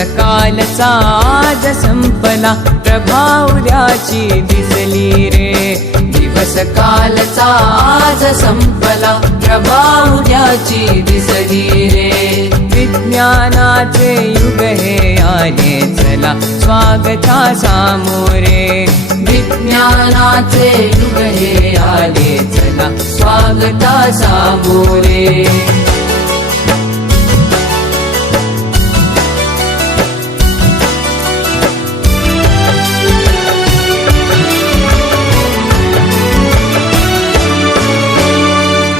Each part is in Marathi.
कालचा आज संपला, प्रभा उद्याची दिसली रे. दिवस कालचा आज संपला, प्रभा उद्याची दिसली रे. विज्ञानाचे युग हे आले चला, स्वागता सामोरे. विज्ञानाचे युग हे आले चला, स्वागता सामोरे.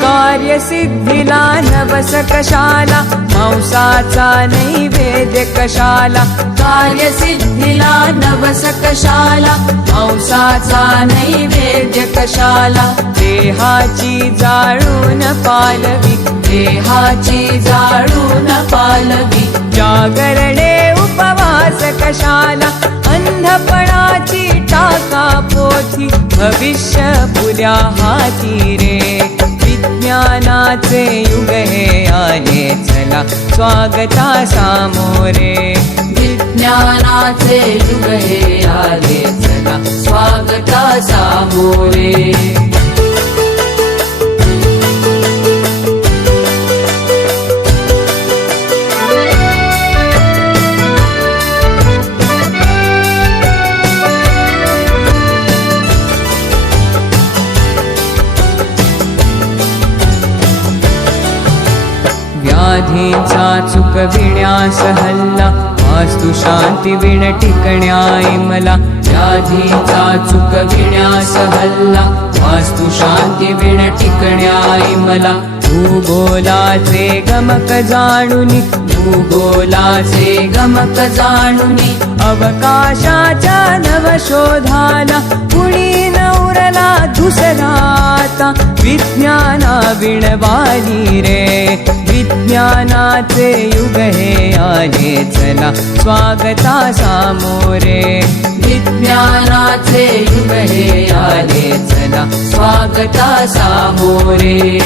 कार्यसिद्धीला नवस कशाला, मांसाचा नैवेद्य कशाला. कार्यसिद्धीला नवस कशाला, मांसाचा नैवेद्य कशाला. देहाची जाळून पालवी, देहाची जाळून पालवी. जागरणे उपवास कशाला, अंधपणाची टाका पोथी. भविष्य पुऱ्या हाती रे. विज्ञानाचे युग हे आले चला, स्वागता सामोरे. विज्ञानाचे युग हे आले चला, स्वागता सामोरे. व्याधीचा चुकविण्यास हल्ला, वास्तु शांती विण टिकण्याई मला. व्याधीचा चुकविण्यास हल्ला, वास्तु शांती विण टिकण्याई मला. भूगोलाचे गमक जाणुनी, भूगोलाचे गमक जाणुनी. अवकाशाच्या नवशोधाला, कुणी न उरला दुसराता. विज्ञाना विणवाली रे. विज्ञानाचे युग हे आले चला, स्वागता सामोरे. विज्ञानाचे युग हे आले चला, स्वागता सामोरे.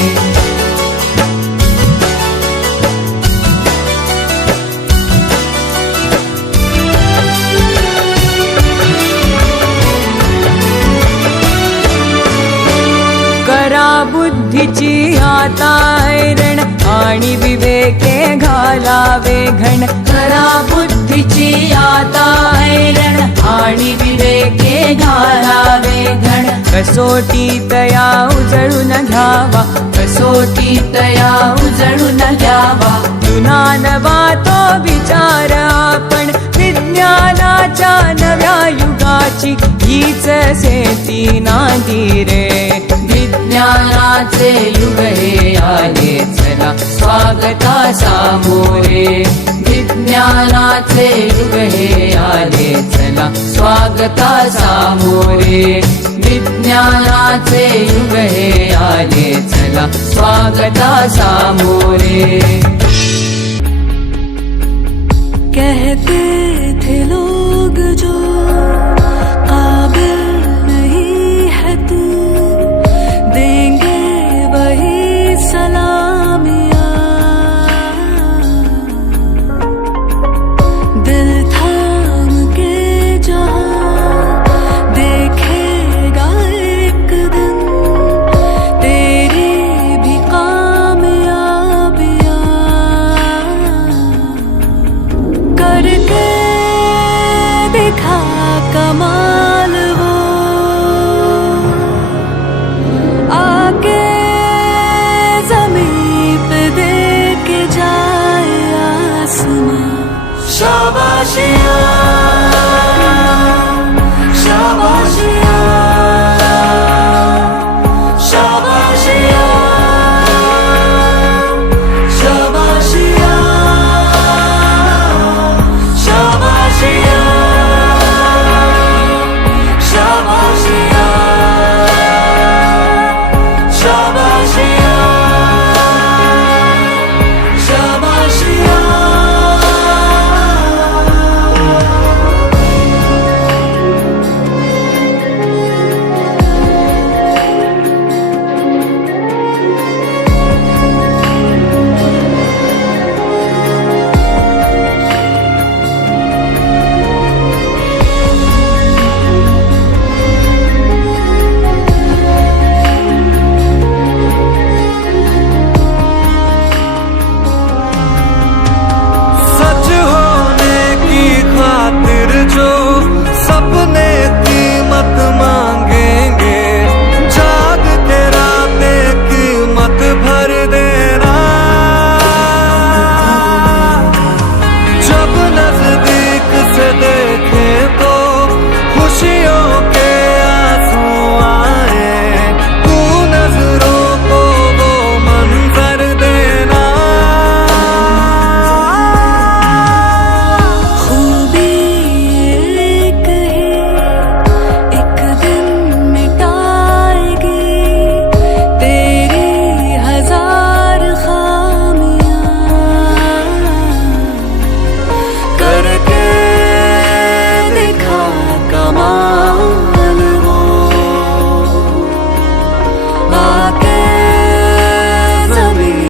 करा बुद्धीची आता ऐरण, आणि विवेके घालावे घण. करा बुद्धीची आता ऐरण, आणि विवेके घालावे घण. कसोटी तया उजळून घ्यावा, कसोटी तया उजळून घ्यावा. जुना नवा तो विचार आपण, विज्ञानाच्या नव्या युगाची हीच सेती नांदी रे. विज्ञानाचे युग हे आले चला, स्वागता सामोरे. विज्ञानाचे युग हे आले चला, स्वागता सामोरे. विज्ञानाचे युग हे आले चला, स्वागता सामोरे. कहते थे लोग जो काबिल नहीं है तू, देंगे वही सलामियाँ. दिल थाम के जहाँ देखेगा एक दिन तेरी भी कामयाबियाँ. करके दिखा कमाल वो, आके ज़मीं पे दे के जाए आसमां. शाबाशी.